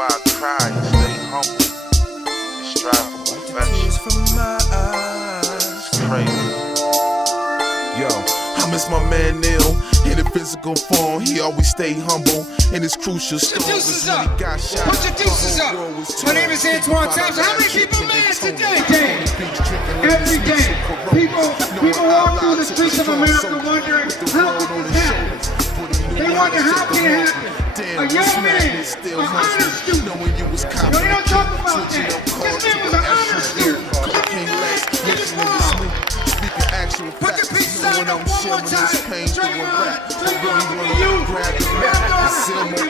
why I cry and stay humble and strive for perfection. It's crazy. Yo, I miss my man Neil. In a physical form, he always stay humble. In his crucial stories when he got shot. Put your deuces up. My name is Antoine Thompson. How many people mad today? Every day. People walk through the streets of America wondering how can this happen? They wonder how can it happen? A young man, an honor student. No, they don't talk about that. This man was an honor student. Put your peace sign up one more time. TRAYVON, you,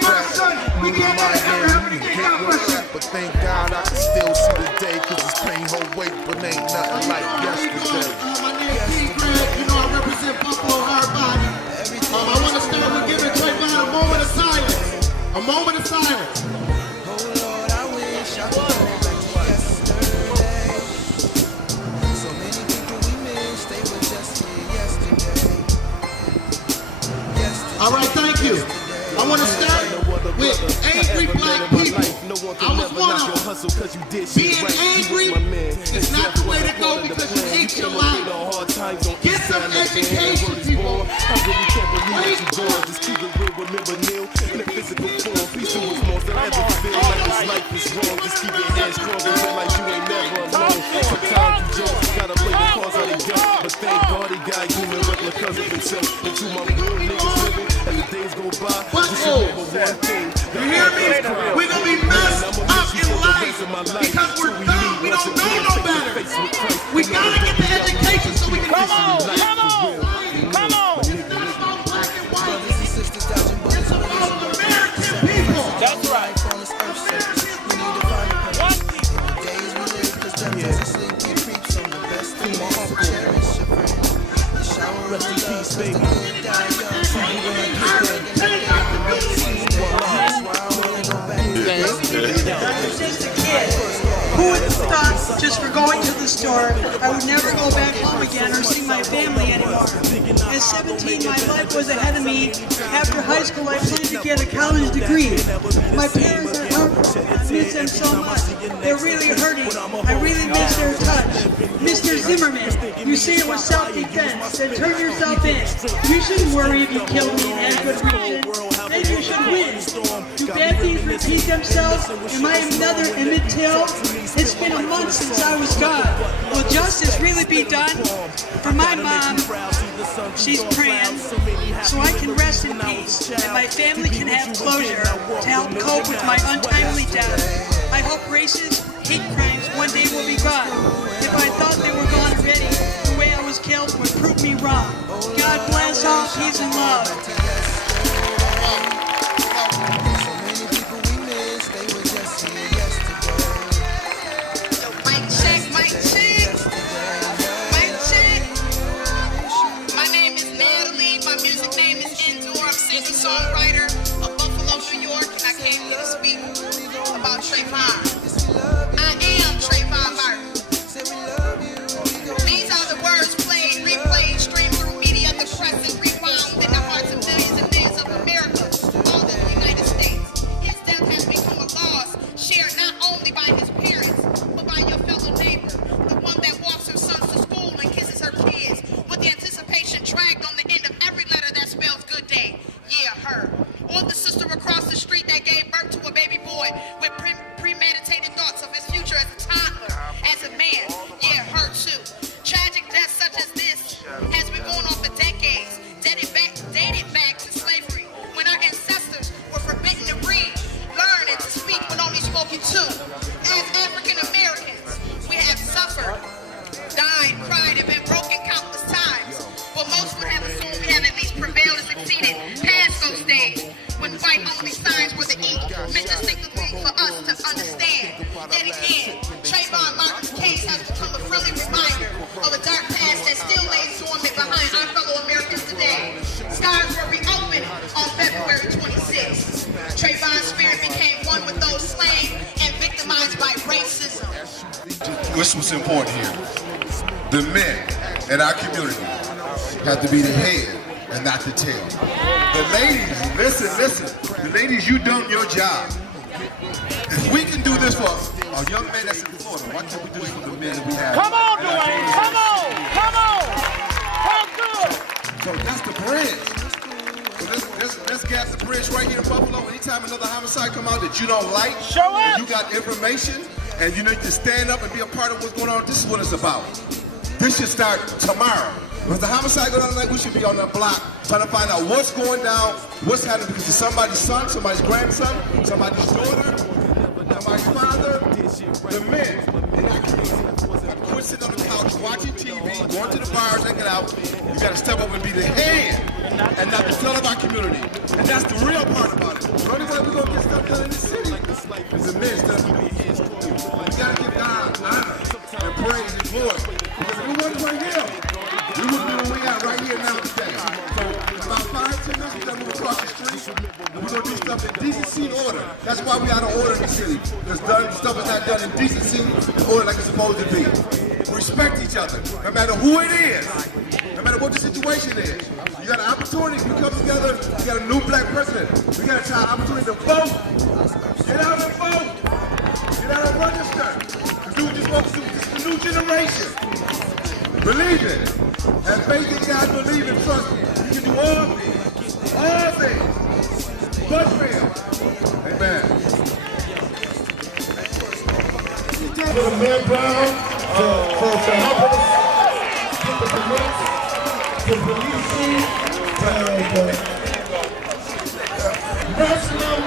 my son, we can't let it ever happen again. God bless you. But thank God I can still see the day, cause it's pain whole weight, but ain't nothing like yesterday. My name is Greg, you know I represent Buffalo Hard Body. I want to start with giving TRAYVON a moment of silence. A moment of silence. Oh Lord, I wish I could go back to yesterday. So many people we missed, they were just here yesterday. All right, thank you. I want to start with angry black people. I was one of them. Being angry is not the way to go because you hate your life. Get some education, people. Wait. Just keep it real, remember Neil. In a physical form, please do what's most I'll ever feel like this life is wrong. Just keep your hands strong and feel like you ain't never alone. Sometimes you just gotta play the cards how they dealt. But thank God he got human replicas of himself. And to my real niggas living, as the days go by, just remember one thing. You hear me? We're gonna be messed up in life because we're dumb. We don't know no better. We gotta get the education so we can Come on. It's not about black and white. It's about American people. That's right. Rest in peace, baby. Who would have thought just for going to the store I would never go back home again or see my family anymore? At 17, my life was ahead of me. After high school, I planned to get a college degree. My parents are heartbroken. I miss them so much. They're really hurting. I really miss their touch. Mr. Zimmerman, you say it was self-defense. Then turn yourself in. You shouldn't worry if you kill me and have good reason. Maybe you should win. Do bad things repeat themselves? Am I another Emmett Till? It's been a month since I was gone. Will justice really be done? For my mom, she's praying, so I can rest in peace and my family can have closure to help cope with my untimely death. I hope racist hate crimes one day will be gone. If I thought they were gone already, the way I was killed would prove me wrong. God bless all, peace and love. Songwriter of Buffalo, New York, and I came here to speak about TRAYVON. I am TRAYVON Martin. These are the words played, replayed, streamed through media, the press, and rewound in the hearts of millions and millions of America, all in the United States. His death has become a loss shared not only by his parents, but by your fellow neighbor, the one that walks her sons to school and kisses her kids, with the anticipation dragged on the end of every letter that spells good day. Yeah, her. Or the sister across the street that gave birth to a baby boy with premeditated thoughts of his future as a toddler, as a man. Yeah, her too. Tragic deaths such as this has been going on for decades, dated back to slavery, when our ancestors were forbidden to read, learn, and to speak when only spoken to. As African Americans, we have suffered, died, cried, and been broken countless times. But most would have assumed we have at least prevailed and succeeded past those days, when white-only signs were the ink, meant distinctively for us to understand. Yet again, TRAYVON Martin's case has become a friendly reminder of a dark past that still lays dormant behind our fellow Americans today. Scars were reopened on February 26th. TRAYVON's spirit became one with those slain and victimized by racism. What's important here? The men in our community have to be the head and not the tail. The ladies, listen, the ladies, you done your job. this for a young man that's in Florida. Why can't we do this for the men that we have? Come on, Dwayne. Come on. Come on. Talk good. So that's the bridge. So let's gas the bridge right here in Buffalo. Anytime another homicide come out that you don't like, show up. And you got information, and you need to stand up and be a part of what's going on. This is what it's about. This should start tomorrow. When the homicide go down tonight, we should be on that block trying to find out what's going down, what's happening, because it's somebody's son, somebody's grandson, somebody's daughter, somebody's father, the men. Quit sitting on the couch watching TV, going to the bars, hanging out. You got to step up and be the head and not the son of our community. And that's the real part about it. The only way we're going to get stuff done in the city is the men stepping up. We got to give God honor and praise and glory. Because if we wasn't right here, we wouldn't be where we at right here now today. So about 5-10 minutes, we're going to move across the street. And we're going to do stuff in decency and order. That's why we out of order in the city. Because stuff is not done in decency and order like it's supposed to be. Respect each other, no matter who it is, no matter what the situation is. You got an opportunity to come together. You got a new black president. We got an opportunity to vote. Get out and vote. Get out and register. Do what you're supposed to do. This is the new generation. Believe it. Have faith in God, believe and trust me. You can do all things. But fail. Amen. To the man Brown, for helping us get the police, to policing, to national,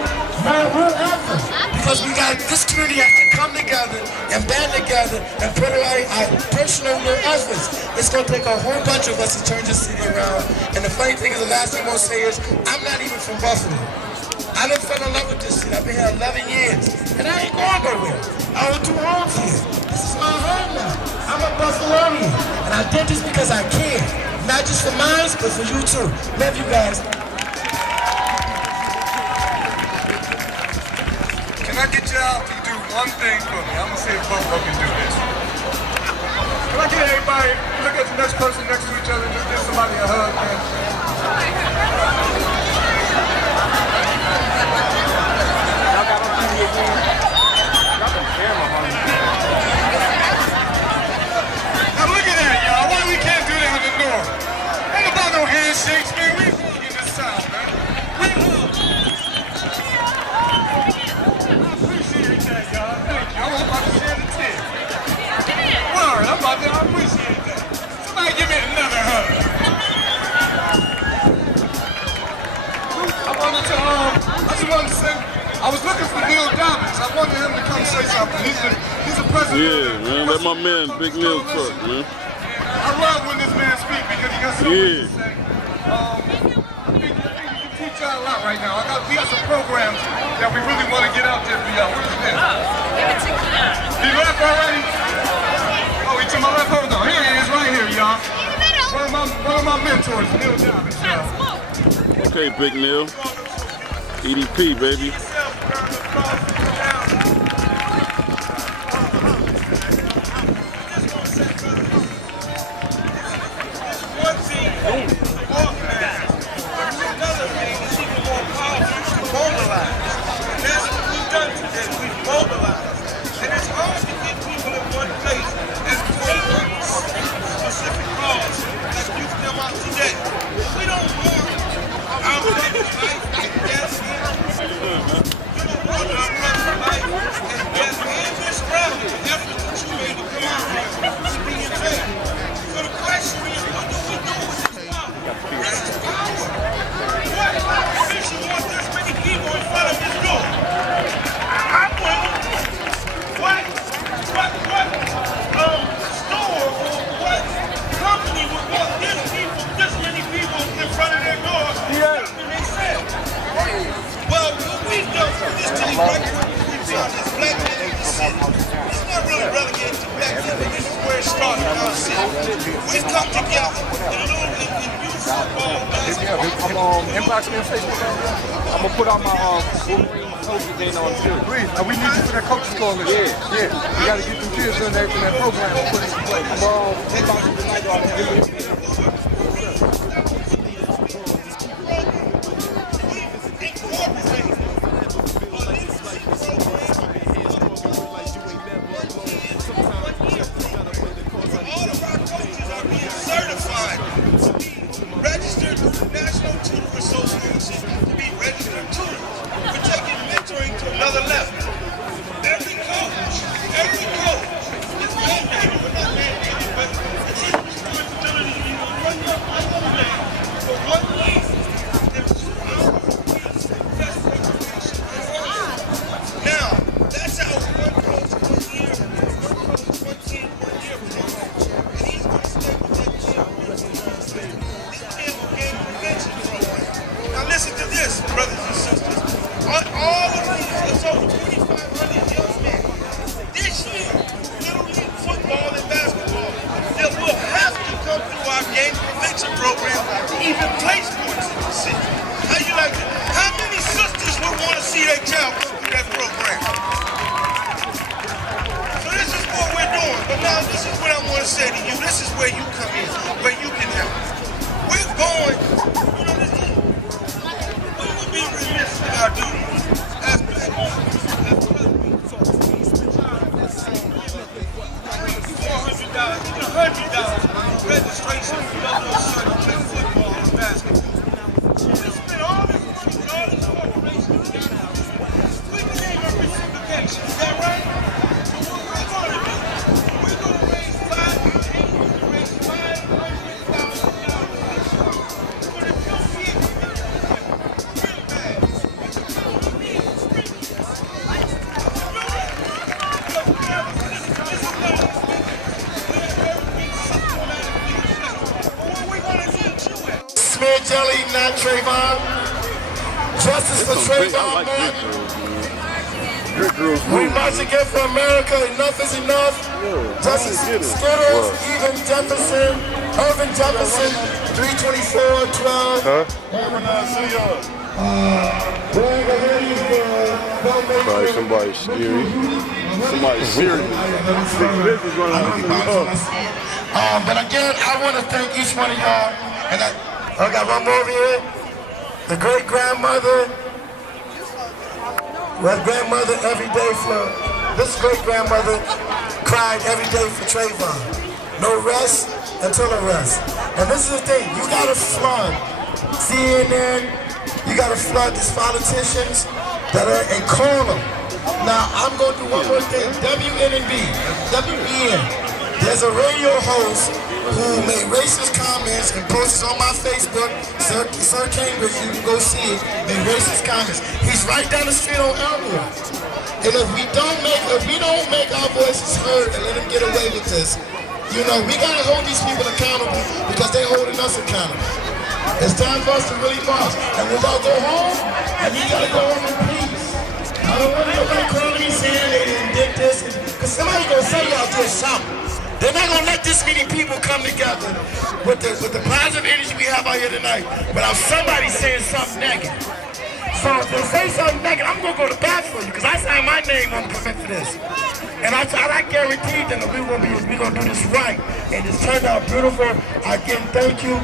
real effort. Because we got this community has to come together and band together and put our personal little efforts. It's going to take a whole bunch of us to turn this city around. And the funny thing is, the last thing I'm going to say is, I'm not even from Buffalo. I done fell in love with this city. I've been here 11 years, and I ain't going nowhere. I own 2 homes here. This is my home now. I'm a Buffalonian, and I did this because I care. Not just for mine, but for you too. Love you guys. Can I get y'all to do one thing for me? I'm gonna see if both of you can do this. Can I get everybody, look at the next person next to each other, just give somebody a hug, man. Y'all got on TV again. Y'all been camera on me. Now look at that, y'all. Why we can't do that in the north? Ain't about no handshakes, man. We hug in the south, man. We hug. I appreciate that, y'all. Thank you. I'm about to share the tip. Word, I appreciate that. Somebody give me another hug. I just wanted to say, I was looking for Neil Dobbins. I wanted him to come say something. He's a president. Yeah, man, let my man Big Neil talk, man. I love when this man speaks because he got so much to say. He can teach y'all a lot right now. We got some programs that we really want to get out there for y'all. Where's Neil? He left already? Oh, he to my left? Hold on. Here he is right here, y'all. One of my mentors, Neil Dobbins. Okay, Big Neil. EDP, baby. One thing, organize. But another thing is even more powerful to mobilize. And that's what we've done today. We've mobilized. And it's hard to get people in one place and create specific cause like you've come out today. We don't want our brother's life like death here. We don't want our brother's life and death and this rally. The effort that you made to come out here is being fair. So the question is, what do we do with this power? This is power. What makes you want this many people in front of this door? I wouldn't. What store or what company would want this many people in front of their doors when they sell? Well, what we've done for this city right here, we've done this black men in the city. It's not really relegated to black men, but this is where it started in our city. We've come together in youth football, basketball. I'm Impact Station. I'm gonna put on my Wolverine coaches in on too. Please, we need you for that coaching coalition. Yeah. We gotta get some kids in that program and put it in place. Impact tonight, y'all. 2,500 young men. This year, Little League football and basketball, that will have to come through our game prevention program to even play sports in the city. How you like it? How many sisters would want to see their child go through that program? So this is what we're doing. But now this is what I want to say to you. This is where you come in, where you can help. We're going, you know, this is, we would be remiss in our duty as black men, as $400, even $100 registration for your little son to play football and basketball. We spend all this money with all these corporations together. We can name a reciprocation, is that right? So what we're going to do, we're going to raise Smear jelly, not TRAYVON. Justice for TRAYVON, man. We march again for America. Enough is enough. Justice Skittles, even Jefferson, Irvin Jefferson, 324-12. Probably somebody scary. Somebody serious. But again, I want to thank each one of y'all. And I got one more over here. The great grandmother. Grandmother every day for this great grandmother cried every day for TRAYVON. No rest until arrest. And this is the thing, you gotta flood CNN, you gotta flood these politicians that are and call them. Now I'm gonna do one more thing. WN. There's a radio host who made racist comments and posted on my Facebook. Sir Cambridge, you can go see it. Made racist comments. He's right down the street on Elmwood. And if we don't make our voices heard and let them get away with this, you know, we gotta hold these people accountable because they're holding us accountable. It's time for us to really march. And when y'all go home, and you gotta go home in peace. I don't want nobody calling me saying they didn't dig this, because somebody gonna say y'all did something. They're not gonna let this many people come together with the positive energy we have out here tonight without somebody saying something negative. So if they say something negative, I'm gonna go to bat for you because I signed my name on the permit for this. And I guarantee them that we're gonna do this right. And it's turned out beautiful. Again, thank you.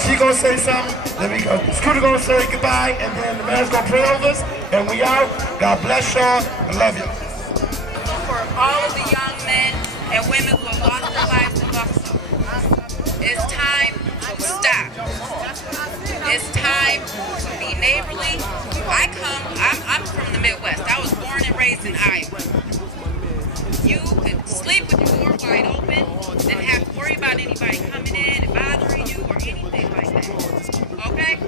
She gonna say something, then Scooter gonna say goodbye, and then the man's gonna pray over us, and we out. God bless y'all. I love you. For all of the young men and women who have lost their lives in Buffalo. It's time to stop. It's time to be neighborly. I'm from the Midwest. I was born and raised in Iowa. You could sleep with your door wide open, didn't have to worry about anybody coming in and bothering you or anything like that. Okay?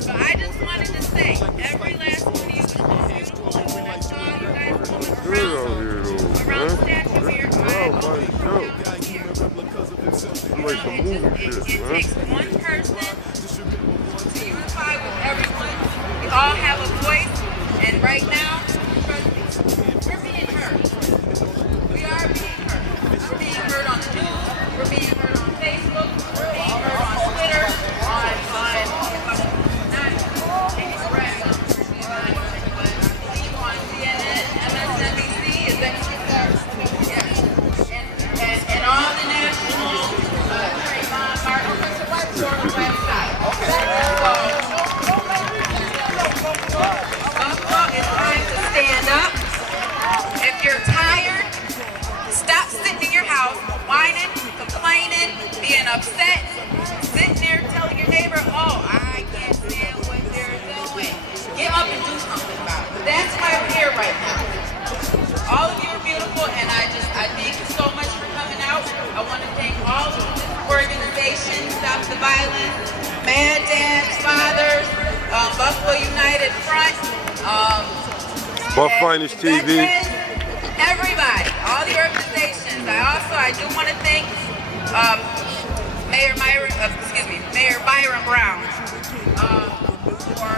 So I just wanted to say, every last one of you was so beautiful, and when I saw you guys coming around Statue here, it takes one person to unify with everyone. We all have a voice, and right now, we're being heard. We are being heard. We're being heard on the news. We're being heard on Facebook. We're being heard on Twitter. On CNN, MSNBC, is that and all the national TRAYVON Martin Luther website. It's time to stand up. If you're tired, stop sitting in your house, whining, complaining, being upset, sitting there telling your neighbor, oh, I can't stand what they're doing. Get up and do something about it. That's why we're here right now. All of you are beautiful, and I thank you so much for coming out. I want to thank all of the organizations, Stop the Violence, Mad Dads, Fathers, Buffalo United Front, Buffinest-Tv. Everybody, all the organizations. I do want to thank Mayor Byron Brown for